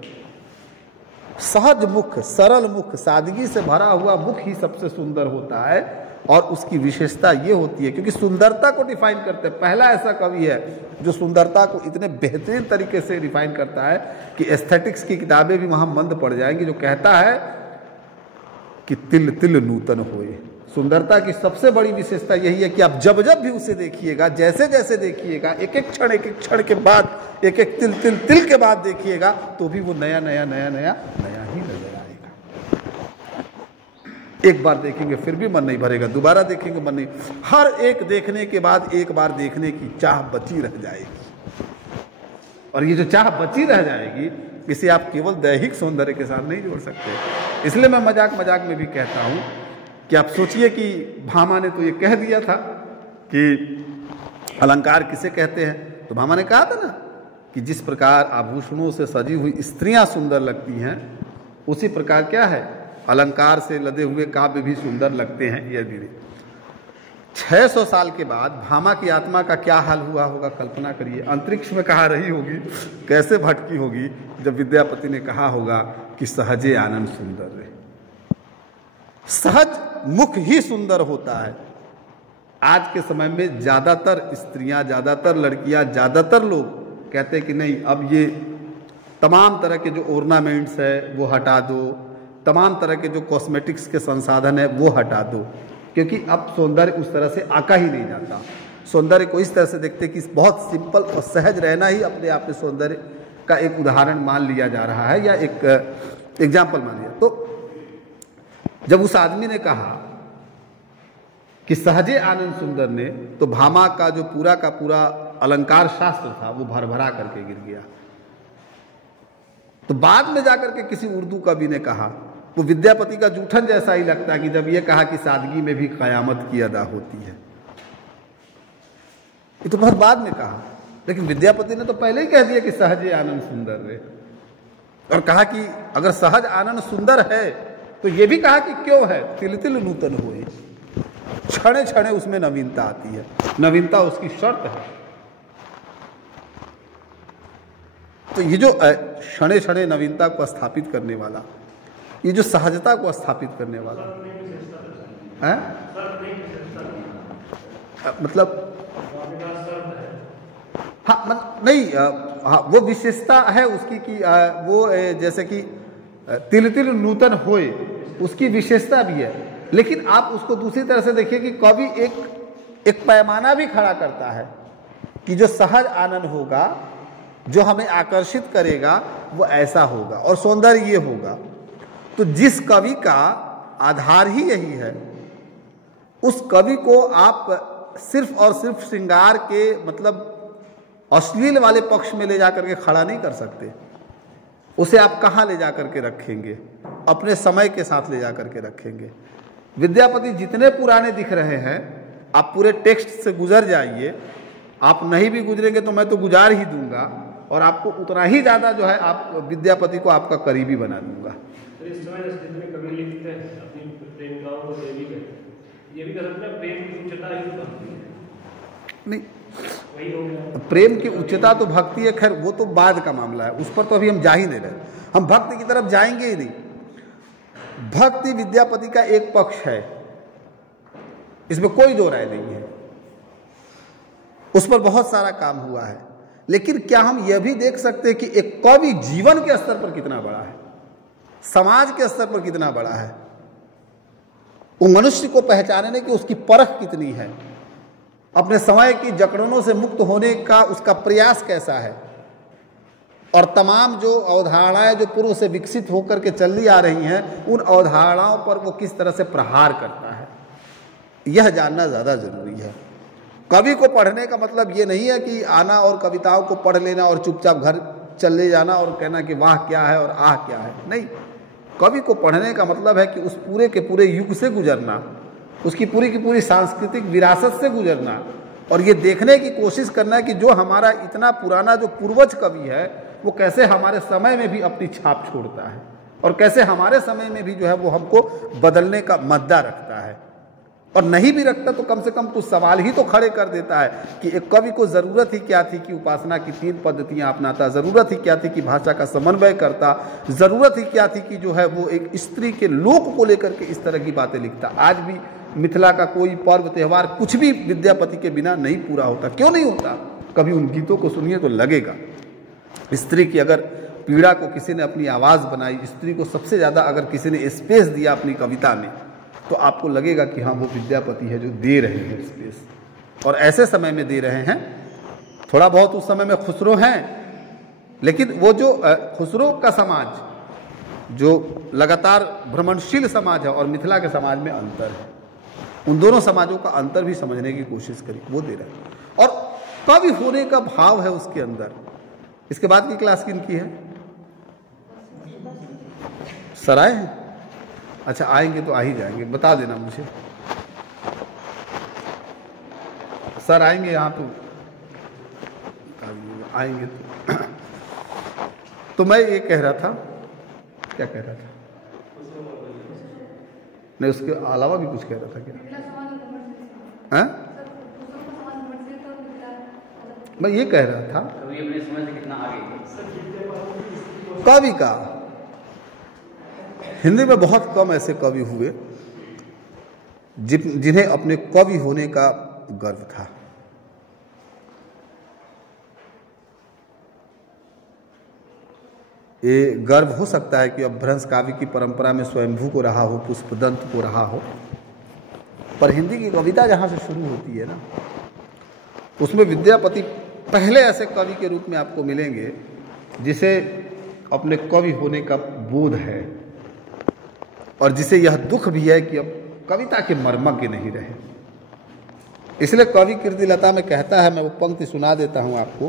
सहज मुख, सरल मुख, सादगी से भरा हुआ मुख ही सबसे सुंदर होता है। और उसकी विशेषता ये होती है, क्योंकि सुंदरता को डिफाइन करते हैं, पहला ऐसा कवि है जो सुंदरता को इतने बेहतरीन तरीके से डिफाइन करता है कि एस्थेटिक्स की किताबें भी वहाँ मंद पड़ जाएंगी, जो कहता है कि तिल तिल नूतन होए। सुंदरता की सबसे बड़ी विशेषता यही है कि आप जब जब भी उसे देखिएगा, जैसे जैसे देखिएगा, एक एक क्षण के बाद, एक एक तिल तिल तिल के बाद देखिएगा, तो भी वो नया नया नया नया नया ही नजर आएगा। एक बार देखेंगे फिर भी मन नहीं भरेगा, दोबारा देखेंगे मन नहीं, हर एक देखने के बाद एक बार देखने की चाह बची रह जाएगी। और ये जो चाह बची रह जाएगी, इसे आप केवल दैहिक सौंदर्य के साथ नहीं जोड़ सकते। इसलिए मैं मजाक मजाक में भी कहता हूँ कि आप सोचिए कि भामा ने तो ये कह दिया था कि अलंकार किसे कहते हैं, तो भामा ने कहा था ना कि जिस प्रकार आभूषणों से सजी हुई स्त्रियां सुंदर लगती हैं, उसी प्रकार क्या है, अलंकार से लदे हुए काव्य भी सुंदर लगते हैं। ये धीरे 600 साल के बाद भामा की आत्मा का क्या हाल हुआ होगा, कल्पना करिए। अंतरिक्ष में कहाँ रही होगी, कैसे भटकी होगी, जब विद्यापति ने कहा होगा कि सहजे आनंद सुंदर रहे। सहज मुख ही सुंदर होता है। आज के समय में ज़्यादातर स्त्रियां, ज़्यादातर लड़कियां, ज़्यादातर लोग कहते हैं कि नहीं, अब ये तमाम तरह के जो ऑर्नामेंट्स है वो हटा दो, तमाम तरह के जो कॉस्मेटिक्स के संसाधन है वो हटा दो, क्योंकि अब सौंदर्य उस तरह से आका ही नहीं जाता। सौंदर्य को इस तरह से देखते कि बहुत सिंपल और सहज रहना ही अपने आप में सौंदर्य का एक उदाहरण मान लिया जा रहा है, या एक एग्जाम्पल मान लिया। तो जब उस आदमी ने कहा कि सहजे आनंद सुंदर ने, तो भामा का जो पूरा का पूरा अलंकार शास्त्र था वो भरभरा करके गिर गया। तो बाद में जाकर के किसी उर्दू कवि ने कहा, वो विद्यापति का जूठन जैसा ही लगता है, कि जब ये कहा कि सादगी में भी कयामत की अदा होती है। ये तो बहुत बाद में कहा, लेकिन विद्यापति ने तो पहले ही कह दिया कि सहजे आनंद सुंदर रे, और कहा कि अगर सहज आनंद सुंदर है तो ये भी कहा कि क्यों है, तिल तिल नूतन हुए। क्षणे क्षणे उसमें नवीनता आती है, नवीनता उसकी शर्त है। तो ये जो क्षणे क्षणे नवीनता को स्थापित करने वाला, ये जो सहजता को स्थापित करने वाला है, मतलब हाँ, मतलब नहीं, हाँ वो विशेषता है उसकी कि वो जैसे कि तिल तिल नूतन होए, उसकी विशेषता भी है। लेकिन आप उसको दूसरी तरह से देखिए कि कवि एक पैमाना भी खड़ा करता है कि जो सहज आनंद होगा, जो हमें आकर्षित करेगा, वो ऐसा होगा और सौंदर्य ये होगा। तो जिस कवि का आधार ही यही है, उस कवि को आप सिर्फ और सिर्फ श्रृंगार के मतलब अश्लील वाले पक्ष में ले जाकर के खड़ा नहीं कर सकते। उसे आप कहाँ ले जाकर के रखेंगे, अपने समय के साथ ले जाकर के रखेंगे। विद्यापति जितने पुराने दिख रहे हैं, आप पूरे टेक्स्ट से गुजर जाइए, आप नहीं भी गुजरेंगे तो मैं तो गुजार ही दूंगा, और आपको उतना ही ज़्यादा जो है आप विद्यापति को आपका करीबी बना दूंगा। तो इस समय जितने कवि लिखते हैं अपनी प्रेमिकाओं को देवी कहते, ये भी कर सकते हैं प्रेम की उच्चता ही भक्ति है। नहीं, वही हो गया। प्रेम की उच्चता तो भक्ति है, खैर वो तो बाद का मामला है, उस पर तो अभी हम जा ही नहीं रहे, हम भक्ति की तरफ जाएंगे ही नहीं। भक्ति विद्यापति का एक पक्ष है, इसमें कोई दो राय नहीं है, उस पर बहुत सारा काम हुआ है। लेकिन क्या हम यह भी देख सकते हैं कि एक कवि जीवन के स्तर पर कितना बड़ा है, समाज के स्तर पर कितना बड़ा है, वो मनुष्य को पहचानने की उसकी परख कितनी है, अपने समय की जकड़नों से मुक्त होने का उसका प्रयास कैसा है, और तमाम जो अवधारणाएं जो पूर्व से विकसित होकर के चली आ रही हैं, उन अवधारणाओं पर वो किस तरह से प्रहार करता है, यह जानना ज़्यादा जरूरी है। कवि को पढ़ने का मतलब ये नहीं है कि आना और कविताओं को पढ़ लेना और चुपचाप घर चले जाना और कहना कि वाह क्या है और आह क्या है। नहीं, कवि को पढ़ने का मतलब है कि उस पूरे के पूरे युग से गुजरना, उसकी पूरी की पूरी सांस्कृतिक विरासत से गुजरना, और ये देखने की कोशिश करना है कि जो हमारा इतना पुराना जो पूर्वज कवि है, वो कैसे हमारे समय में भी अपनी छाप छोड़ता है, और कैसे हमारे समय में भी जो है वो हमको बदलने का मद्दा रखता है। रखता है, और नहीं भी रखता तो कम से कम कुछ सवाल ही तो खड़े कर देता है कि एक कवि को ज़रूरत ही क्या थी कि उपासना की 3 पद्धतियाँ अपनाता, ज़रूरत ही क्या थी कि भाषा का समन्वय करता, ज़रूरत ही क्या थी कि जो है वो एक स्त्री के लोक को लेकर के इस तरह की बातें लिखता। आज भी मिथिला का कोई पर्व त्यौहार कुछ भी विद्यापति के बिना नहीं पूरा होता। क्यों नहीं होता? कभी उन गीतों को सुनिए तो लगेगा। स्त्री की अगर पीड़ा को किसी ने अपनी आवाज़ बनाई, स्त्री को सबसे ज़्यादा अगर किसी ने स्पेस दिया अपनी कविता में, तो आपको लगेगा कि हाँ वो विद्यापति है जो दे रहे हैं स्पेस, और ऐसे समय में दे रहे हैं। थोड़ा बहुत उस समय में खुसरो हैं, लेकिन वो जो खुसरो का समाज जो लगातार भ्रमणशील समाज है और मिथिला के समाज में अंतर है, उन दोनों समाजों का अंतर भी समझने की कोशिश करी, वो दे रहा है। और कवि होने का भाव है उसके अंदर। इसके बाद की क्लास किन की है? सराय है? अच्छा, आएंगे तो आ ही जाएंगे, बता देना मुझे। सर आएंगे यहाँ तो आएंगे तो मैं ये कह रहा था, क्या कह रहा था? नहीं, उसके अलावा भी कुछ कह रहा था क्या? हैं? मैं ये कह रहा था कवि का हिंदी में बहुत कम ऐसे कवि हुए जिन्हें अपने कवि होने का गर्व था। ये गर्व हो सकता है कि अपभ्रंश काव्य की परंपरा में स्वयंभू को रहा हो, पुष्पदंत को रहा हो, पर हिंदी की कविता जहाँ से शुरू होती है ना, उसमें विद्यापति पहले ऐसे कवि के रूप में आपको मिलेंगे जिसे अपने कवि होने का बोध है, और जिसे यह दुख भी है कि अब कविता के मर्मज्ञ नहीं रहे। इसलिए कवि कीर्तिलता में कहता है, मैं वो पंक्ति सुना देता हूँ आपको,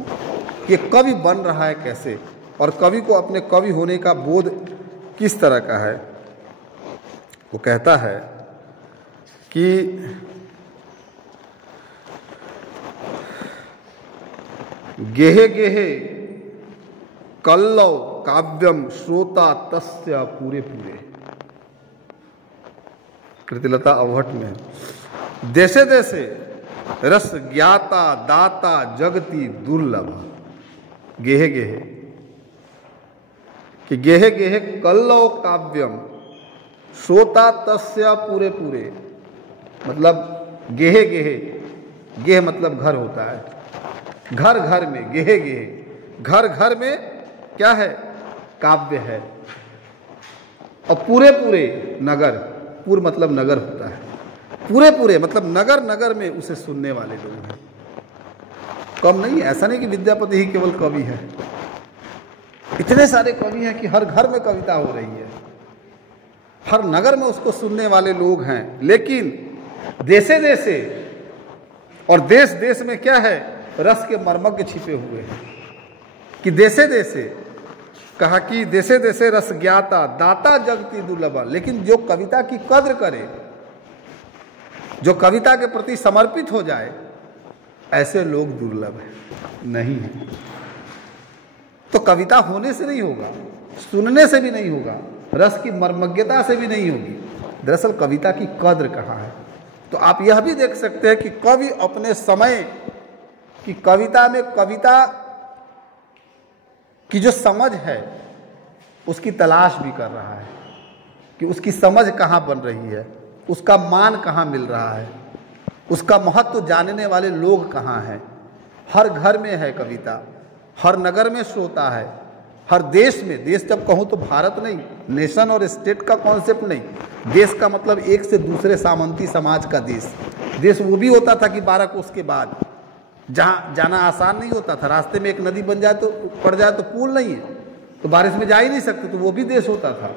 कि कवि बन रहा है कैसे, और कवि को अपने कवि होने का बोध किस तरह का है। वो कहता है कि गेहे गेहे कल्लव काव्यम श्रोता तस्य पूरे पूरे। कृतिलता अवहट में, देशे देशे रस ज्ञाता दाता जगति दुर्लभ। गेहे गेहे कि गेहे गेहे कल्लव काव्यम श्रोता तस्य पूरे पूरे, मतलब गेहे गेहे, गेह मतलब घर होता है, घर घर में, गेहे गेहे घर घर में क्या है? काव्य है। और पूरे पूरे नगर, पूर मतलब नगर होता है, पूरे पूरे मतलब नगर नगर में उसे सुनने वाले लोग हैं। कम नहीं, ऐसा नहीं कि विद्यापति ही केवल कवि है, इतने सारे कवि हैं कि हर घर में कविता हो रही है, हर नगर में उसको सुनने वाले लोग हैं। लेकिन देशे देशे, और देश देश में क्या है? रस के मर्मज्ञ छिपे हुए हैं। कि देशे देशे कहा कि देशे देशे रस ज्ञाता दाता जगति दुर्लभ। लेकिन जो कविता की कद्र करे, जो कविता के प्रति समर्पित हो जाए, ऐसे लोग दुर्लभ हैं, नहीं है। तो कविता होने से नहीं होगा, सुनने से भी नहीं होगा, रस की मर्मज्ञता से भी नहीं होगी। दरअसल कविता की कद्र कहाँ है? तो आप यह भी देख सकते हैं कि कवि अपने समय की कविता में कविता की जो समझ है उसकी तलाश भी कर रहा है कि उसकी समझ कहाँ बन रही है, उसका मान कहाँ मिल रहा है, उसका महत्व जानने वाले लोग कहाँ हैं। हर घर में है कविता, हर नगर में श्रोता है, हर देश में। देश जब कहूँ तो भारत नहीं, नेशन और स्टेट का कॉन्सेप्ट नहीं, देश का मतलब एक से दूसरे सामंती समाज का देश। देश वो भी होता था कि 12 कोस के बाद, जहाँ जाना आसान नहीं होता था, रास्ते में एक नदी बन जाए तो पड़ जाए तो पुल नहीं है, तो बारिश में जा ही नहीं सकते, तो वो भी देश होता था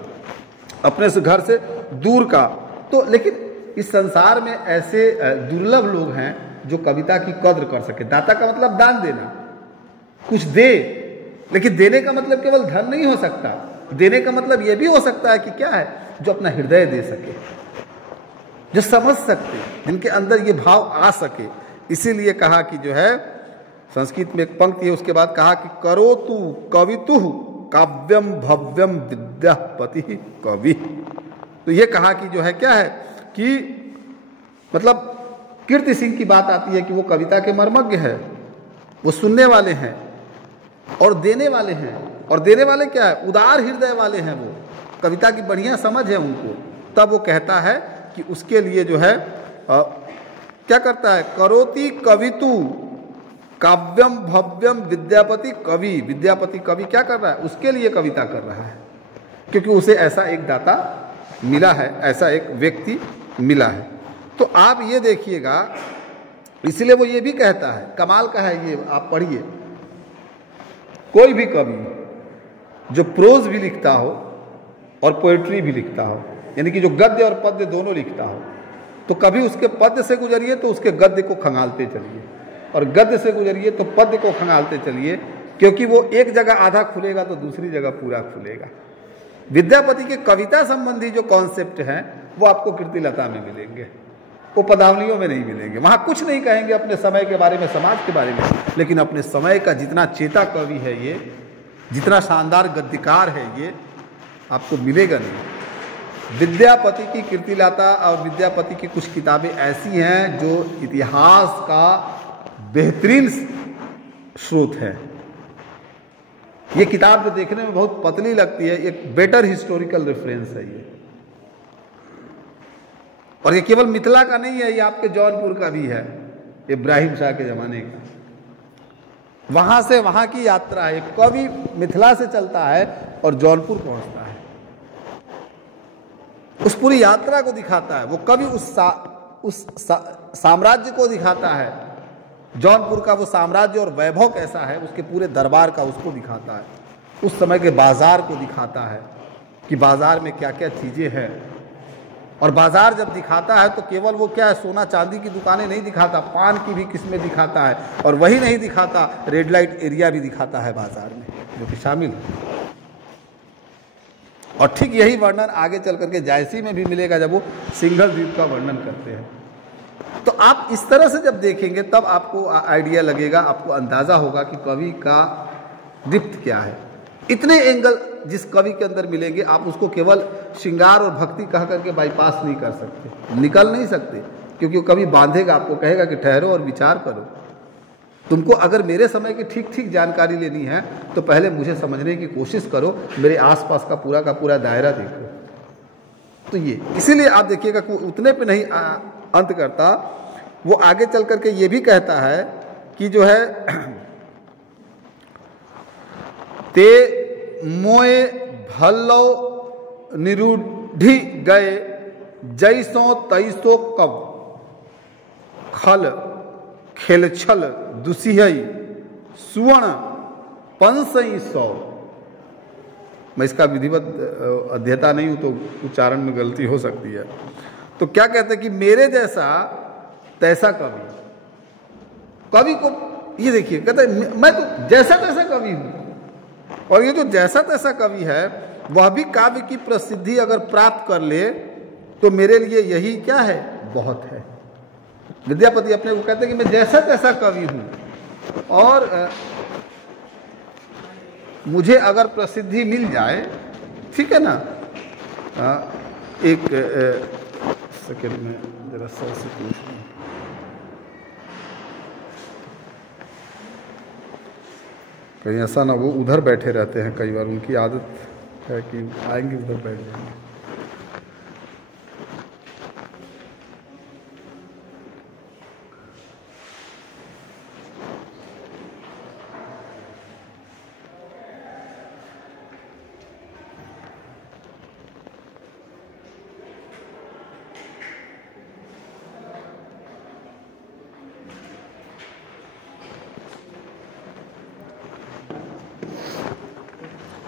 अपने से घर से दूर का। तो लेकिन इस संसार में ऐसे दुर्लभ लोग हैं जो कविता की कद्र कर सके। दाता का मतलब दान देना, कुछ दे, लेकिन देने का मतलब केवल धन नहीं हो सकता। देने का मतलब यह भी हो सकता है कि क्या है, जो अपना हृदय दे सके, जो समझ सके, जिनके अंदर ये भाव आ सके। इसीलिए कहा कि जो है, संस्कृत में एक पंक्ति है, उसके बाद कहा कि करो तू कवितु काव्यम भव्यम विद्यापति कवि। तो ये कहा कि जो है क्या है कि मतलब कीर्ति सिंह की बात आती है कि वो कविता के मर्मज्ञ है, वो सुनने वाले हैं और देने वाले हैं। और देने वाले क्या है, उदार हृदय वाले हैं, वो कविता की बढ़िया समझ है उनको। तब वो कहता है कि उसके लिए जो है क्या करता है, करोति कवितु काव्यम भव्यम विद्यापति कवि। विद्यापति कवि क्या कर रहा है, उसके लिए कविता कर रहा है, क्योंकि उसे ऐसा एक दाता मिला है, ऐसा एक व्यक्ति मिला है। तो आप ये देखिएगा, इसलिए वो ये भी कहता है, कमाल का है ये, आप पढ़िए, कोई भी कवि जो प्रोज भी लिखता हो और पोएट्री भी लिखता हो, यानी कि जो गद्य और पद्य दोनों लिखता हो, तो कभी उसके पद्य से गुजरिए तो उसके गद्य को खंगालते चलिए, और गद्य से गुजरिए तो पद्य को खंगालते चलिए, क्योंकि वो एक जगह आधा खुलेगा तो दूसरी जगह पूरा खुलेगा। विद्यापति के कविता संबंधी जो कॉन्सेप्ट हैं वो आपको कीर्तिलता में मिलेंगे, वो पदावलियों में नहीं मिलेंगे। वहाँ कुछ नहीं कहेंगे अपने समय के बारे में, समाज के बारे में, लेकिन अपने समय का जितना चेता कवि है ये, जितना शानदार गद्यकार है ये, आपको मिलेगा नहीं। विद्यापति की कीर्तिलता और विद्यापति की कुछ किताबें ऐसी हैं जो इतिहास का बेहतरीन स्रोत है। ये किताब जो देखने में बहुत पतली लगती है, एक बेटर हिस्टोरिकल रेफरेंस है ये। और ये केवल मिथिला का नहीं है, ये आपके जौनपुर का भी है, इब्राहिम शाह के जमाने का। वहां से वहां की यात्रा है, कवि मिथिला से चलता है और जौनपुर पहुंचता है, उस पूरी यात्रा को दिखाता है। वो कवि उस साम्राज्य को दिखाता है, जौनपुर का वो साम्राज्य और वैभव कैसा है, उसके पूरे दरबार का उसको दिखाता है। उस समय के बाजार को दिखाता है कि बाजार में क्या क्या चीजें हैं। और बाजार जब दिखाता है तो केवल वो क्या है, सोना चांदी की दुकानें नहीं दिखाता, पान की भी किस्में दिखाता है। और वही नहीं दिखाता, रेड लाइट एरिया भी दिखाता है बाजार में, जो कि शामिल है। और ठीक यही वर्णन आगे चल करके जायसी में भी मिलेगा, जब वो सिंघल द्वीप का वर्णन करते हैं। तो आप इस तरह से जब देखेंगे तब आपको आइडिया लगेगा, आपको अंदाजा होगा कि कवि का दीप्त क्या है। इतने एंगल जिस कवि के अंदर मिलेंगे, आप उसको केवल श्रृंगार और भक्ति कह करके बाईपास नहीं कर सकते, निकल नहीं सकते, क्योंकि वो कवि बांधेगा, आपको कहेगा कि ठहरो और विचार करो। तुमको अगर मेरे समय की ठीक ठीक जानकारी लेनी है तो पहले मुझे समझने की कोशिश करो, मेरे आसपास का पूरा दायरा देखो। तो ये इसीलिए आप देखिएगा कि उतने पे नहीं अंत करता, वो आगे चल करके ये भी कहता है कि जो है ते मोए भल्लो निरूढ़ी गए जैसो तैसो कब खल खेलछल दुसिहई सुवर्ण पंसई सौ। मैं इसका विधिवत अध्येता नहीं हूं तो उच्चारण में गलती हो सकती है। तो क्या कहते हैं कि मेरे जैसा तैसा कवि, कवि को ये देखिए, कहते हैं मैं तो जैसा तैसा कवि हूं। और ये जो जैसा तैसा कवि है वह भी काव्य की प्रसिद्धि अगर प्राप्त कर ले तो मेरे लिए यही क्या है, बहुत है। विद्यापति अपने को कहते हैं कि मैं जैसा तैसा कवि हूं, और मुझे अगर प्रसिद्धि मिल जाए, ठीक है ना। एक सेकंड में जरा सर से पूछ लूं। कहीं ऐसा ना वो उधर बैठे रहते हैं, कई बार उनकी आदत है कि आएंगे उधर बैठ जाएंगे।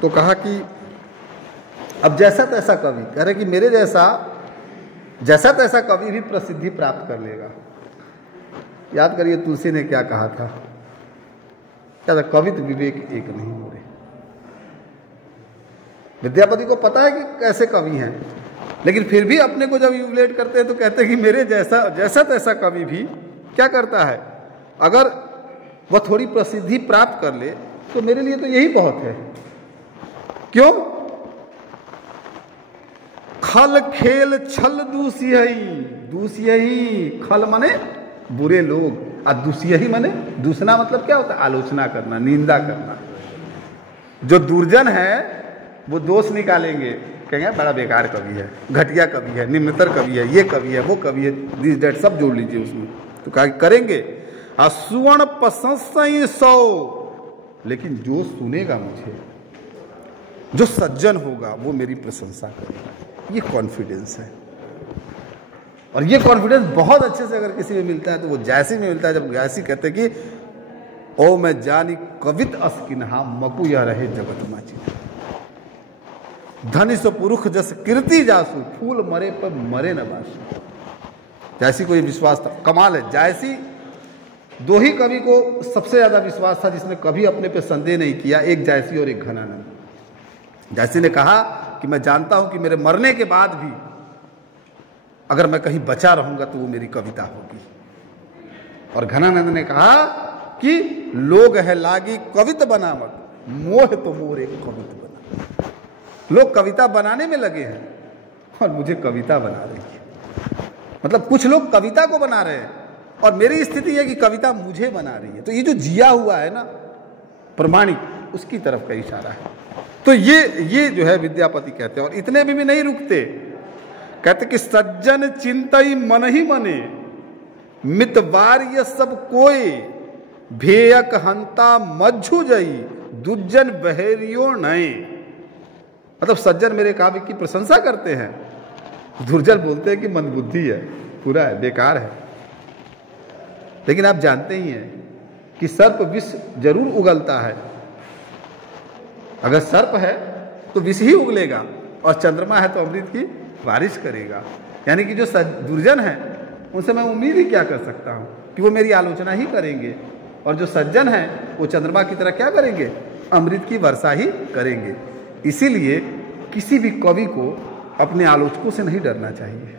तो कहा कि अब जैसा तैसा कवि, कह रहे कि मेरे जैसा तैसा कवि भी प्रसिद्धि प्राप्त कर लेगा। याद करिए तुलसी ने क्या कहा था, क्या था, कवित विवेक एक नहीं हो रहे। विद्यापति को पता है कि कैसे कवि हैं, लेकिन फिर भी अपने को जब यूलेट करते हैं तो कहते हैं कि मेरे जैसा तैसा कवि भी क्या करता है, अगर वह थोड़ी प्रसिद्धि प्राप्त कर ले तो मेरे लिए तो यही बहुत है। क्यों? खल खेल छल दूसियही, दूसियही खल माने बुरे लोग और दूसियही माने दूसना मतलब क्या होता है? आलोचना करना, निंदा करना। जो दुर्जन है वो दोष निकालेंगे, कहेंगे बड़ा बेकार कवि है, घटिया कवि है, निम्नतर कवि है, ये कवि है, वो कवि है, दिस डेट सब जोड़ लीजिए उसमें, तो क्या करेंगे? सुवर्ण प्रशंसई सौ, लेकिन जो सुनेगा मुझे, जो सज्जन होगा वो मेरी प्रशंसा करेगा। ये कॉन्फिडेंस है, और ये कॉन्फिडेंस बहुत अच्छे से अगर किसी में मिलता है तो वो जैसी में मिलता है। जब जैसी कहते कि ओ मैं जानी कवित अस्किन्हा मकु यह रहे जगत माची, धनी सो पुरुष जस कीर्ति जासु, फूल मरे पर मरे न बासु। जैसी को ये विश्वास था, कमाल है। जैसी दो ही कवि को सबसे ज्यादा विश्वास था जिसने कभी अपने पे संदेह नहीं किया, एक जैसी और एक घनानंद। जैसी ने कहा कि मैं जानता हूं कि मेरे मरने के बाद भी अगर मैं कहीं बचा रहूंगा तो वो मेरी कविता होगी। और घनानंद ने कहा कि लोग है लागी कवित बनावट, मोह तो मोर एक कवित बना। लोग कविता बनाने में लगे हैं और मुझे कविता बना रही है। मतलब कुछ लोग कविता को बना रहे हैं और मेरी स्थिति है कि कविता मुझे बना रही है। तो ये जो जिया हुआ है ना प्रमाणिक, उसकी तरफ का इशारा है। तो ये जो है विद्यापति कहते हैं। और इतने भी नहीं रुकते, कहते कि सज्जन चिंतई मन ही मने, मितवार्य सब कोई, भेयक हंता मज्झु जई, दुर्जन बहेरियो नए। मतलब सज्जन मेरे काव्य की प्रशंसा करते हैं, दुर्जन बोलते हैं कि मंदबुद्धि है, पूरा है, बेकार है। लेकिन आप जानते ही हैं कि सर्प विष जरूर उगलता है। अगर सर्प है तो विष ही उगलेगा, और चंद्रमा है तो अमृत की बारिश करेगा। यानी कि जो दुर्जन है उनसे मैं उम्मीद ही क्या कर सकता हूं कि वो मेरी आलोचना ही करेंगे, और जो सज्जन है वो चंद्रमा की तरह क्या करेंगे? अमृत की वर्षा ही करेंगे। इसीलिए किसी भी कवि को अपने आलोचकों से नहीं डरना चाहिए।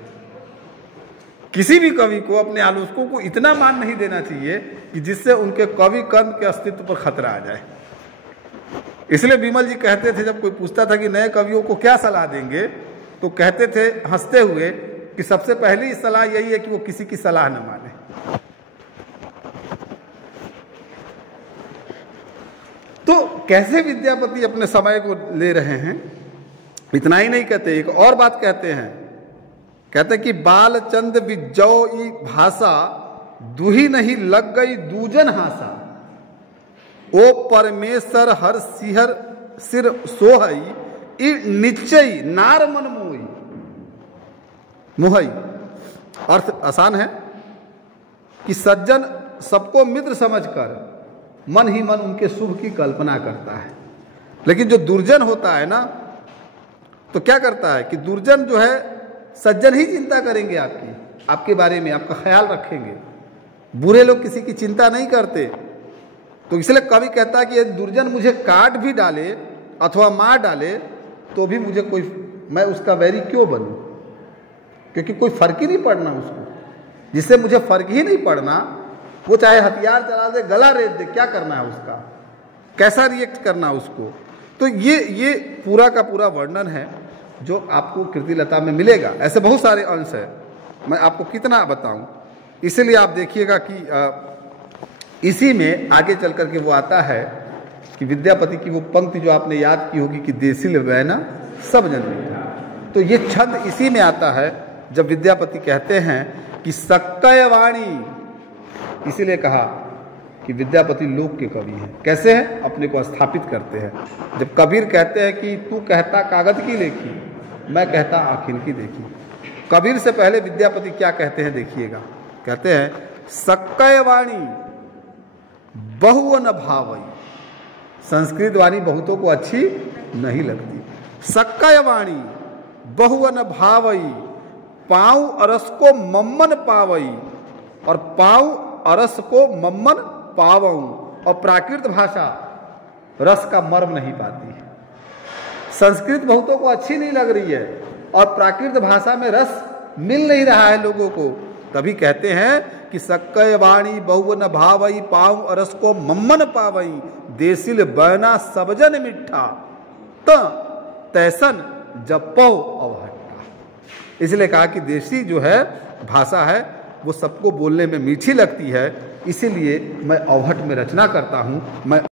किसी भी कवि को अपने आलोचकों को इतना मान नहीं देना चाहिए कि जिससे उनके कवि कर्म के अस्तित्व पर खतरा आ जाए। इसलिए विमल जी कहते थे, जब कोई पूछता था कि नए कवियों को क्या सलाह देंगे, तो कहते थे हंसते हुए कि सबसे पहली सलाह यही है कि वो किसी की सलाह न माने। तो कैसे विद्यापति अपने समय को ले रहे हैं? इतना ही नहीं कहते, एक और बात कहते हैं। कहते कि बालचंद विजौई भाषा, दुही नहीं लग गई दूजन हासा, ओ परमेश्वर हर सिहर सिर सोहई, निश्चय नार मन मोई। मोहई अर्थ आसान है कि सज्जन सबको मित्र समझकर मन ही मन उनके शुभ की कल्पना करता है। लेकिन जो दुर्जन होता है ना, तो क्या करता है कि दुर्जन जो है, सज्जन ही चिंता करेंगे आपके बारे में, आपका ख्याल रखेंगे। बुरे लोग किसी की चिंता नहीं करते। तो इसलिए कवि कहता है कि यदि दुर्जन मुझे काट भी डाले अथवा मार डाले तो भी मुझे कोई, मैं उसका वैरी क्यों बनूं? क्योंकि कोई फर्क ही नहीं पड़ना उसको। जिससे मुझे फर्क ही नहीं पड़ना, वो चाहे हथियार चला दे, गला रेत दे, क्या करना है उसका, कैसा रिएक्ट करना उसको। तो ये पूरा का पूरा वर्णन है जो आपको कृतिलता में मिलेगा। ऐसे बहुत सारे अंश है, मैं आपको कितना बताऊं। इसलिए आप देखिएगा कि इसी में आगे चल करके वो आता है कि विद्यापति की वो पंक्ति जो आपने याद की होगी कि देसिल वैना सब जन मीठा। तो ये छंद इसी में आता है जब विद्यापति कहते हैं कि सक्कय वाणी। इसीलिए कहा कि विद्यापति लोक के कवि हैं। कैसे हैं? अपने को स्थापित करते हैं। जब कबीर कहते हैं कि तू कहता कागज की लेखी, मैं कहता आखिर की देखी। कबीर से पहले विद्यापति क्या कहते हैं देखिएगा। कहते हैं सक्कय वाणी बहु न भावई। संस्कृत वाणी बहुतों को अच्छी नहीं लगती। सक्कय वाणी बहु न भावई, पाऊ अरस को मम्मन पावई, और पाऊ अरस को मम्मन पावऊ। और प्राकृत भाषा रस का मर्म नहीं पाती है। संस्कृत बहुतों को अच्छी नहीं लग रही है और प्राकृत भाषा में रस मिल नहीं रहा है लोगों को। तभी कहते हैं कि सक्कय वाणी बहु न भावई, पाऊ अरस को मम्मन पावई, देसिल बैना सबजन मिठा, त तैसन जपौ अवहट्टा। इसलिए कहा कि देशी जो है भाषा है वो सबको बोलने में मीठी लगती है, इसीलिए मैं अवहट में रचना करता हूँ। मैं